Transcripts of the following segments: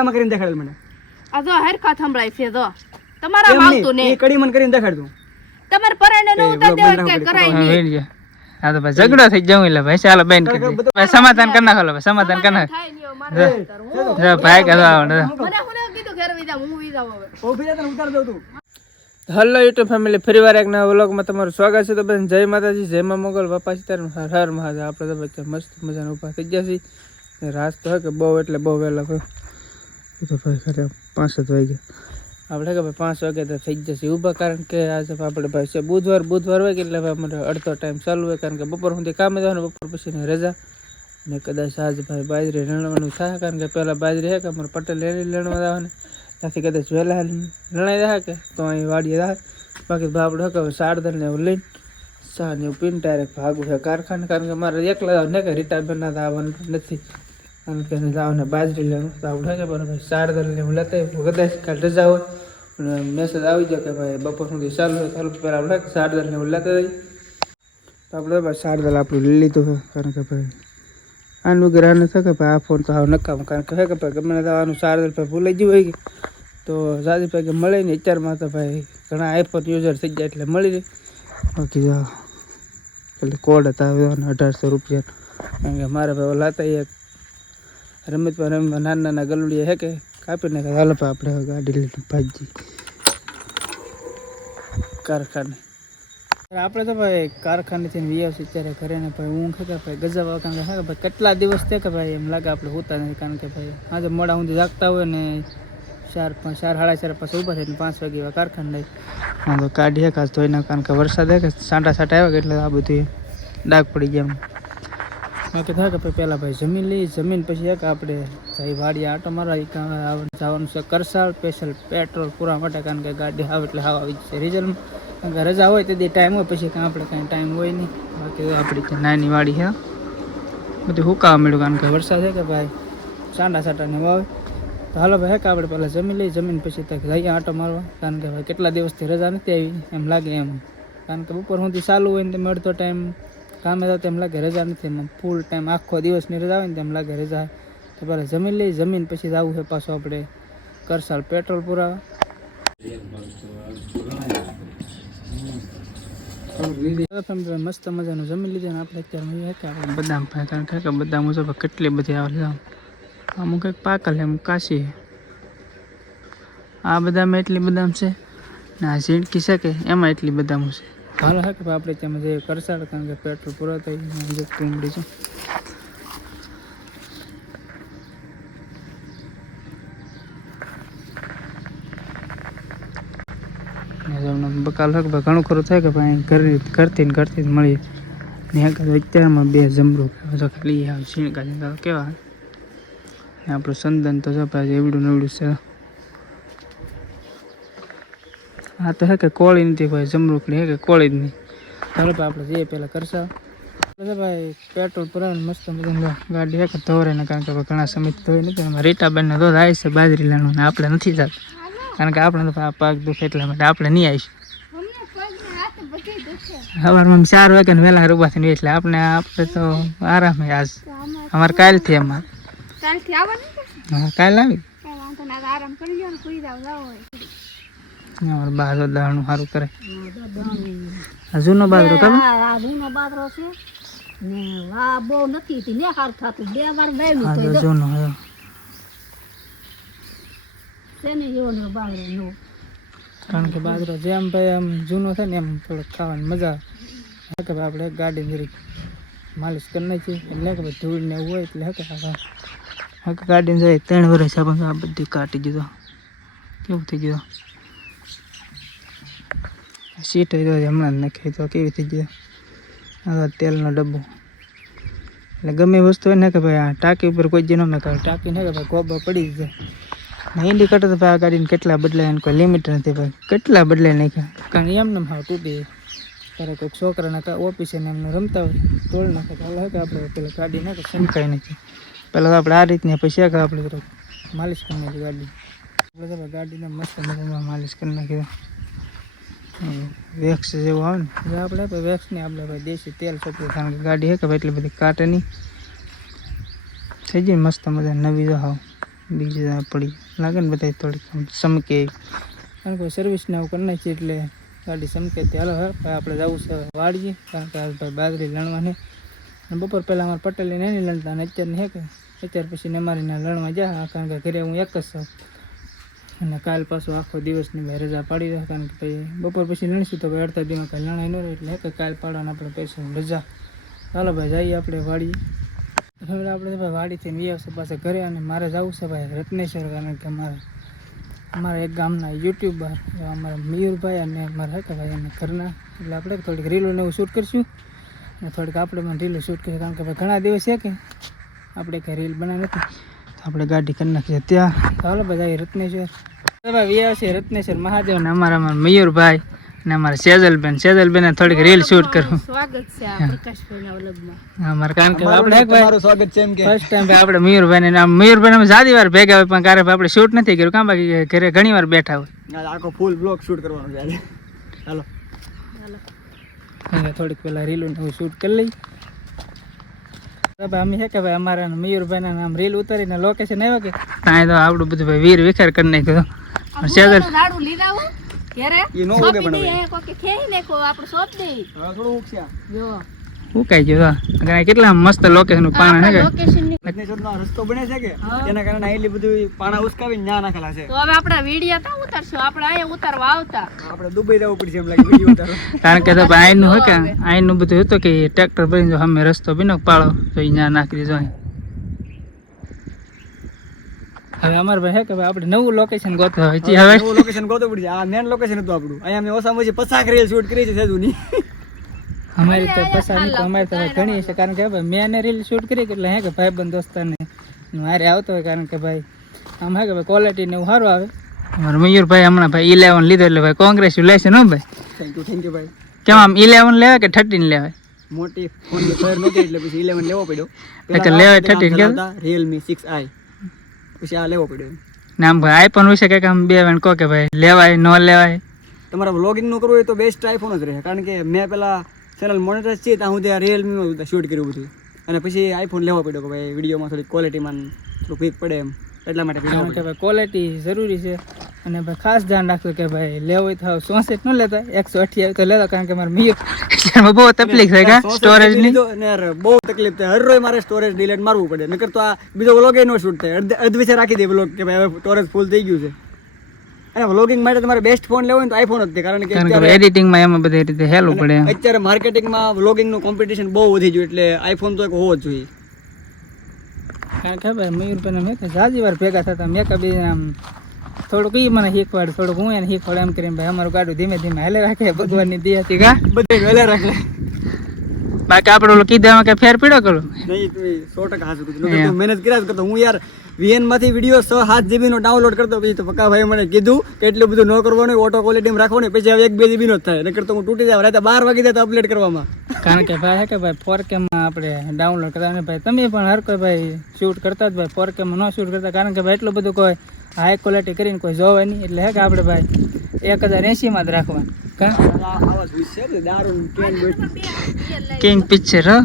આમાં કરીને દેખાડેલ મને આ જો હરખા થંભળાય છે જો તમારા આવતું ને એ કડી મને કરીને દેખાડ દઉં તમાર પરાણે ન ઉતાર દેવા કે કરાય નહીં હા તો ભાઈ ઝઘડો થઈ જાવ એટલે ભાઈ ચાલો બેન કરી દે ભાઈ સમાધાન કરી નાખો ભાઈ સમાધાન કરી નાખો થાય નહીં મારે જો ભાઈ કે મને હું કીધું ઘરે વિદા હું વિદા હવે ઓફી તને ઉતાર દઉં તું હેલો યુટ્યુબ ફેમિલી ફરીવાર એક નવા વ્લોગમાં તમારું સ્વાગત છે. તો બેન જય માતાજી, જય માં મોગલ, બાપા સીતારામ, હર હર મહાદેવ. આપણે તો બચ્ચા મસ્ત મજાના ઊભા થઈ ગયા છીએ. રાત તો હે કે બહુ એટલે બહુ વહેલા ભાઈ તો ભાઈ ખરે 5 વાગ્યા આપણે કે ભાઈ 5 વાગે તો થઈ જશે ઊભા, કારણ કે આજે આપણે ભાઈ છે બુધવાર હોય કે એટલે ભાઈ અમારે અડધો ટાઈમ ચાલુ હોય, કારણ કે બપોર સુધી કામે જવાનું, બપોર પછીની રજા ને કદાચ આજે ભાઈ બાજરી લણવાનું થાય, કારણ કે પહેલાં બાજરી છે કે અમારે પટેલ એની લણવા જવાની ત્યાંથી કદાચ વહેલા લણાઈ રહ્યા કે તો અહીં વાડીએ રહ્યા. બાકી આપણે હકે સાડદરને એવું લઈને ચા ને એવું પીને ડાયરેક્ટ ભાગવું છે કારખાને, કારણ કે મારે એકલા ને કે રીટાબેનના તો આવવાનું નથી, કારણ કે જવાને બાજરી લેવાનું તો આપણે કે ભાઈ સાડદરને એવું લેતા કદાચ કાલ રજા હોય અને મેસેજ આવી જાય કે ભાઈ બપોર સુધી ચાલુ હોય ચાલુ પહેલાં આપણે સાડદરને એવું લેતા જઈએ. તો આપણે ભાઈ સાડદર આપણું લઈ લીધું છે, કારણ કે ભાઈ આનું ગ્રહણ થાય કે ભાઈ આ ફોન તો હાવ નકામ, કારણ કે કે ભાઈ ગમે આનું સાડદર ભાઈ ભૂલાઈ ગયું હોય કે તો જાદી ભાઈ મળે ને અત્યારમાં તો ભાઈ ઘણા આઈફોન યુઝર થઈ જાય એટલે મળી રહે. બાકી જો એટલે કોડ હતા 1800 રૂપિયા, કારણ કે મારે ભાઈ ઓલા હતા એક રમતમાં નાના ગલુડિયા હે કે કાપી નાખે. હાલો ભાઈ આપણે ગાડી લઈને ભાગી કારખાને. આપણે તો ભાઈ કારખાનેથી વ્યાવસી અત્યારે ઘરે ને ભાઈ ઊંઘ કે ભાઈ ગજબ, કારણ કે ભાઈ કેટલા દિવસ થયા કે ભાઈ એમ લાગે આપણે હોતા નથી, કારણ કે ભાઈ આજે મોડા ઊંધી જાગતા હોય ને 4 સાડા 4 પછી ઊભા થઈને 5 વાગે એવા કારખાને લઈ હા તો કાઢીએ ખાસ ધોઈને, કારણ કે વરસાદ હે કે સાંટા આવ્યા કે એટલે આ બધું ડાઘ પડી ગયા એમ. બાકી થાય કે ભાઈ પહેલાં ભાઈ જમીન લઈ, જમીન પછી એક આપણે જઈ વાડીએ આટો મારવા જવાનું છે કરસાળ સ્પેશિયલ પેટ્રોલ પૂરા માટે, કારણ કે ગાડી આવે એટલે હાવ આવી જશે રિઝલ્ટમાં, કારણ કે રજા હોય તેથી ટાઈમ હોય, પછી કાંઈ આપણે કાંઈ ટાઈમ હોય નહીં. બાકી આપણી ત્યાં નાની વાડી છે બધું હુકાવા મળ્યું, કારણ કે વરસાદ છે કે ભાઈ સાંટાને વાવે. તો હાલો ભાઈ કે આપણે પહેલાં જમી લઈ, જમીન પછી તક જઈએ આટો મારવા, કારણ કે ભાઈ કેટલા દિવસથી રજા નથી આવી એમ લાગે એમ, કારણ કે બપોર સુધી ચાલુ હોય ને તે મળતો ટાઈમ કામે તો તેમ લાગે રજા નથી, એમ ફૂલ ટાઈમ આખો દિવસની રજા હોય ને તેમ લાગે રજા. તો પહેલાં જમી લઈ, જમીન પછી જવું છે પાછું આપણે કરસાળ પેટ્રોલ પુરાવા. મસ્ત મજાનું જમી લીધું ને આપણે અત્યારે બદામ ખાય, કારણ કે બદામ મુજબ કેટલી બધી આવે અમુક એક પાકલ અમુક કાશી, આ બદામ એટલી બદામ છે ને આ ઝીણકી છે કે એમાં એટલી બદામો છે. હાલો હા કે આપણે ત્યાં જઈએ કરસાળ, કારણ કે પેટ્રોલ પૂરા થઈ ટુંબડી છે. બકાલ હક ઘણું ખરું થાય કે ભાઈ ઘરથી જ મળી ને અત્યારમાં 2 જમરૂ લઈ આવે ઝીણકા કેવા આપણું સંદન તો ભાઈ એવડું નવડું છે. હા તો હે કે કોળી નથી ભાઈ જમરૂકડી હે કે કોળી જ નહીં. ચાલો ભાઈ આપણે જઈએ પહેલાં કરશા ભાઈ પેટ્રોલ પુરાવે મસ્ત મજાની ગાડી હે કે ધોરે ને, કારણ કે ઘણા સમય ધોઈ નથી. એમાં રીટાબેનને તો આવે છે બાજરી લેવાનું ને આપણે નથી જતા, કારણ કે આપણે તો પગ દુખે એટલા માટે આપણે નહીં આવીશું. સવારમાં 4 વાગે ને વહેલા ઊભા થઈને એટલે આપણે તો આરામ હે. આજ અમારે કાલથી હા કાલ આવી અમારે બાજરો દાણું સારું કરે. જૂનો બાજરો ખબર જૂનો કારણ કે બાજરો જેમ ભાઈ આમ જૂનો થાય ને એમ થોડોક ખાવાની મજા આવે કે ભાઈ આપણે ગાડી જરીક માલિશ કરી નાખીએ એટલે કે ભાઈ ધૂળ ને એવું હોય એટલે હકે ગાડીને જાય 3 વર્ષ આપણે આ બધી કાઢી દીધો, કેવું થઈ ગયું સીટ હમણાં જ નાખી તો કેવી થઈ ગઈ. આ તેલનો ડબ્બો એટલે ગમે વસ્તુ હોય ને કે ભાઈ આ ટાંકી ઉપર કોઈ જ ન મેં કહ્યું ટાંકી ને કે ભાઈ ગોબા પડી જાય ને. ઇન્ડિકેટર તો ભાઈ આ ગાડીને કેટલા બદલાય એને કોઈ લિમિટ નથી ભાઈ, કેટલા બદલાઈ નાખ્યા, કારણ કે એમને હા તૂટી ત્યારે કોઈક છોકરાના ઓફિસે ને એમને રમતા હોય તોડ નાખે. ચાલો કે આપણે પેલા ગાડી નાખે ચમકાઈ નાખી પહેલાં તો આપણે આ રીતની પછી કે આપણે તો માલિશ કરી નાખી ગાડી. આપણે તો ગાડીને મસ્ત મજામાં માલિશ કરી નાખી, વેક્સ જેવું આવે ને આપણે વેક્સ નહીં આપણે ભાઈ દેશી તેલ છોકરી, કારણ કે ગાડી હે કે ભાઈ એટલી બધી કાટે નહીં થઈ જાય મસ્ત મજા નવી જો હાવ બીજી પડી લાગે ને બધા થોડીક સમકે કારણ કે સર્વિસને એવું કરી નાખીએ એટલે ગાડી સમકે ચાલો હવે આપણે જવું છે વાળીએ કારણ કે ભાઈ બાજરી લણવાની અને બપોર પહેલાં અમારે પટેલી નહીં લણતા અને અત્યારની હે કે અત્યાર પછી નમારીને લણવા જા કારણ કે ઘરે હું એક જ છું અને કાલ પાછો આખો દિવસની ભાઈ રજા પાડી રહ્યા કારણ કે ભાઈ બપોર પછી લણીશું તો ભાઈ અડધા દિવસમાં કાંઈ લણાય ન રહે એટલે હે કે કાલ પાડવાના આપણે પૈસાની રજા ચાલો ભાઈ જઈએ આપણે વાડીએ હવે આપણે ભાઈ વાડીથી વી આવશે પાછા ઘરે અને મારે જવું છે ભાઈ રત્નેશ્વર કારણ કે અમારા એક ગામના યુટ્યુબર અમારા મયુરભાઈ અને અમારા હતા ભાઈ એના ઘરના એટલે આપણે થોડીક રીલોને એવું શૂટ કરીશું અને થોડીક આપણે પણ રીલો શૂટ કરીશું કારણ કે ભાઈ ઘણા દિવસ છે કે આપણે કંઈ રીલ બનાવી નથી તો આપણે ગાડી કરી નાખીએ ત્યાં ચાલો બધા રત્નેશ્વર ભાઈ વી આવશે રત્નેશ્વર મહાદેવ ને અમારા મયુરભાઈ ને અમારા સેજલબેન થોડીક રીલ શૂટ કરું સ્વાગત છે આ પ્રકાશભાઈના વ્લોગમાં અમારે કારણ કે આપણે તમારું સ્વાગત છે એમ કે ફર્સ્ટ ટાઈમ આપણે મયુરભાઈ અમે જાદી વાર ભેગા હોય પણ ક્યારે આપણે શૂટ નથી કર્યું કાં બાકી ઘરે ઘણી વાર બેઠા હોય આખો ફૂલ બ્લોગ શૂટ કરવાનો છે આજે ચાલો થોડીક પેલા રીલું હું શૂટ કરી લઈ અમે છે કે ભાઈ અમારા મયુરભાઈના નામ રીલ ઉતારીને લોકેશન આવ્યો કે ત્યાં તો આવડું બધું ભાઈ વીર વિખાર કરી નાખ્યું સેજલ લાડુ લીધા હું ઘરે એ નો ઉગે પણ હવે કોકે ખેઈ ને કો આપણો સોપ દે હવે થોડું ઉગશે જો ઉકાઈ ગયો કેટલા મસ્ત લોકેશન પાણા છે કે લોકેશન ની રત્નેશ્વરનો રસ્તો બને છે કે તેના કારણે આટલી બધું પાણા ઉસકાવીને ન્યા નાખેલા છે તો હવે આપણા વિડિયો તા ઉતારશું આપણે અહીંયા ઉતારવા આવતા આપણે દુબઈ જવું પડશે એમ લાગે વિડિયો ઉતારવા કારણ કે તો આઈનું હોય કે આઈનું બધું હતું કે ટ્રેક્ટર ભરીને જો અમે રસ્તો બીનો પાડો તો અહીંયા નાખી દીધો હવે અમારે ભાઈ કે આપણે નવું લોકેશન ગોતવા હોય હવે નવું લોકેશન ગોતવું પડશે આ મેન લોકેશન હતું આપણું અહીંયા અમે ઓછામાં ઓછી 50 રીલ શૂટ કરી છે સેજુની અમારી તો પસાની તો અમારી તો ઘણી છે કારણ કે ભાઈ મેં રીલ શૂટ કરી એટલે હે કે ભાઈબંધ દોસ્તારને મારે આવતો હોય કારણ કે ભાઈ આમ હે કે ભાઈ ક્વોલિટી ને એવું સારું આવે અમારા મયુરભાઈ હમણાં ભાઈ 11 લીધો એટલે ભાઈ કોંગ્રેચ્યુલેશન હો ભાઈ થેન્ક યુ ભાઈ કેમ આમ 11 લેવાય કે 13 લેવાય મોટી ફોન ની ફેર નહોતી એટલે પછી 11 લેવો પડ્યો એટલે લેવાય 13 કે Realme 6i પછી આ લેવો પડ્યો નામ ભાઈ આઈફોન વિશે કંઈક આમ બે વેણ કહો કે ભાઈ લેવાય ન લેવાય તમારે વ્લોગિંગ નું કરવું હોય તો બેસ્ટ આઈફોન જ રહે કારણ કે મેં પેલા ચેનલ મોનેટાઇઝ છે ત્યાં હું ત્યાં રિયલમીમાં શૂટ કર્યું બધું અને પછી આઈફોન લેવો પડ્યો કે ભાઈ વિડીયોમાં થોડી ક્વોલિટીમાં થોડું ક્વિક પડે એમ એટલા માટે કારણ કે ભાઈ ક્વોલિટી જરૂરી છે અને ભાઈ ખાસ ધ્યાન રાખજો કે ભાઈ લેવો હોય તો 64 ન લેતા 128 તો લેતા કારણ કે મારે મયુર બહુ તકલીફ થાય કા સ્ટોરેજ ની ને યાર બહુ તકલીફ થાય હર રોજ મારે સ્ટોરેજ ડિલીટ મારવું પડે નકર તો આ બીજો વ્લોગ નો શૂટ થાય અર્ધ વિશે રાખી દે વ્લોગ કે ભાઈ હવે સ્ટોરેજ ફૂલ થઈ ગયું છે અને વ્લોગિંગ માટે તમારે બેસ્ટ ફોન લેવો હોય તો આઈફોન જ છે કારણ કે એડિટિંગ માં એમાં બધી રીતે હેલવું પડે અત્યારે માર્કેટિંગમાં વ્લોગિંગ નું કોમ્પિટિશન બહુ વધી ગયું એટલે આઈફોન તો એક હોવો જ જોઈએ કારણ કે ભાઈ મયુરભાઈ મેં તો જાજી વાર ભેગા થતા મેં કબી આમ થોડુંક ઈ મને શીખવાડ થોડુંક હું એને શીખવાડ એમ કરીને ભાઈ અમારું ગાડું ધીમે ધીમે હાલે રાખે ભગવાનની દયાથી કા બધે વેલે રાખે બાકી આપણે ઓલો કીધામાં કઈ ફેર પીડો કરો નહીં તું 100% હાજર તું મહેનત કર્યા જ કરતો હું યાર VN માંથી વિડીયો 6-7 GB નો ડાઉનલોડ કરતો પછી તો પક્કા ભાઈ મને કીધું કે એટલું બધું ન કરવાનું ઓટો ક્વોલિટીમાં રાખવાનું પછી હવે 1-2 GB નો જ થાય નકર તો હું તૂટી જાવ રાતે 12 વાગી જાય તો અપલોડ કરવામાં કારણ કે ભાઈ હે કે ભાઈ 4K માં આપણે ડાઉનલોડ કરતા અને ભાઈ તમે પણ હર કોઈ ભાઈ શૂટ કરતા જ ભાઈ 4K માં ન શૂટ કરતા કારણ કે ભાઈ એટલું બધું કોઈ હાઈ ક્વોલિટી કરીને કોઈ જોવે નહીં એટલે હે કે આપણે ભાઈ 1080 માં જ રાખવાનું આવાજ વિશે છે દારૂ કિંગ પિક્ચર હો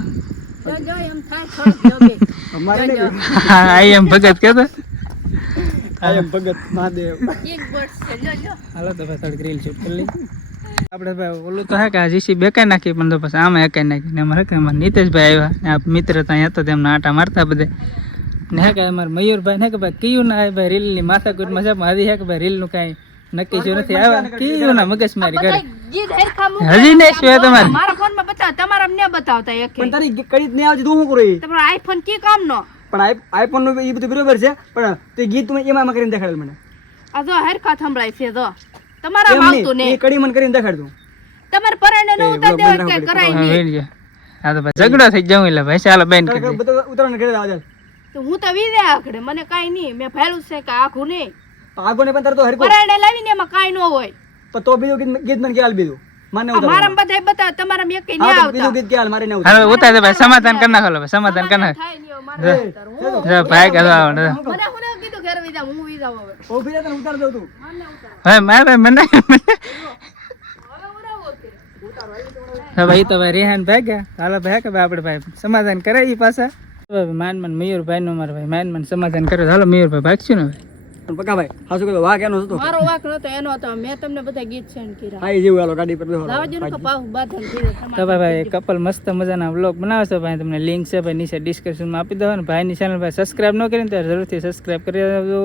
જો એમ થાય થોડું અમારે ને આઈ એમ ભગત કેતો આઈ એમ ભગત મહાદેવ એક બર્ડ્સ છે જો હાલો તો ભાઈ થોડીક રીલ શૂટ કરી લઈ આપણે ભાઈ ઓલું તો હે કે જીસી બેકાઈ નાખી પણ તો પછી આમાં એકાઈ નાખી ને અમારે અમારે નીતેશભાઈ આવ્યા આ મિત્ર ત્યાં હતો તેમના આટા મારતા બધે ને હે કે અમારે મયુરભાઈ ને કે ભાઈ કયું ના ભાઈ રીલની માથાકૂટમાં છે પણ હજી હે કે ભાઈ રીલનું કાંઈ નક્કી જો નથી આવ્યા કયું ના મગજમારી કરે ગીત હેરખા મૂકો હજી નહીં શું તમારે મારા ફોન માં બતાવ તમારા મને બતાવતા એક પણ તારી કડી જ નહીં આવતી તું શું કરું તમારો આઈફોન કી કામ નો પણ આઈફોન નું એ બધું બરોબર છે પણ તે ગીત તું એમાં કરીને દેખાડેલ મને આ જો હેરખા સંભળાય છે જો તમારા આવતું ને એ કડી મને કરીને દેખાડ દઉં તમારે પરાણે ન ઉતાર દેવા કે કરાય નહીં હા તો ભાઈ ઝઘડો થઈ જાવ એટલે ભાઈ ચાલો બેન કરી દે બધું ઉતરવાનું કરી દેવા ચાલ તો હું તો વીરે આખડે મને કાઈ નહીં મેં ફેલું છે કે આખું નહીં આગો ને પણ તારે તો હરકો પરાણે લાવીને એમાં કાઈ ન હોય પણ તો બીજું ગીત મને કે હાલ બીજું મને ઉતાર મારા બધાય બતાવ તમારા મે કઈ નહીં આવતા બીજું ગીત કે હાલ મારે ન ઉતાર હવે ઉતાર દે ભાઈ સમાધાન કરી નાખો ભાઈ સમાધાન કરી નાખ થાય નહીં મારા ઉતાર જો ભાઈ કહેતો આવડે મને હું કીધું ઘરે વિદા હું વિદા હવે ઓ ફિરા તને ઉતાર દઉં તું મને ઉતાર હવે મારે મને હવે ઉરાવો કે હવે ભાઈ તો ભાઈ રેહાન ભાઈ ગયા હાલો ભાઈ કે ભાઈ આપણે ભાઈ સમાધાન કરાવી પાછા માન મયુરભાઈ નું મારા ભાઈ માન સમાધાન કરે હાલો મયુરભાઈ ભાગશું ને હવે પણ પક્કા ભાઈ હાસુ કીધું વાઘ એનો હતો મારો વાંક નતો એનો હતો મેં તમને બધા ગીત સેન્ડ કર્યા હા એ જેવું હાલો ગાડી પર બેહો લાવા જો ને પાહુ બાંધન થઈ તો ભાઈ કપલ મસ્ત મજાના વ્લોગ બનાવે છે ભાઈ તમને લિંક છે ભાઈ નીચે ડિસ્ક્રિપ્શનમાં આપી દો ને ભાઈની ચેનલ ભાઈ સબસ્ક્રાઇબ ન કરીને ત્યારે જરૂરથી સબસ્ક્રાઇબ કરી દેજો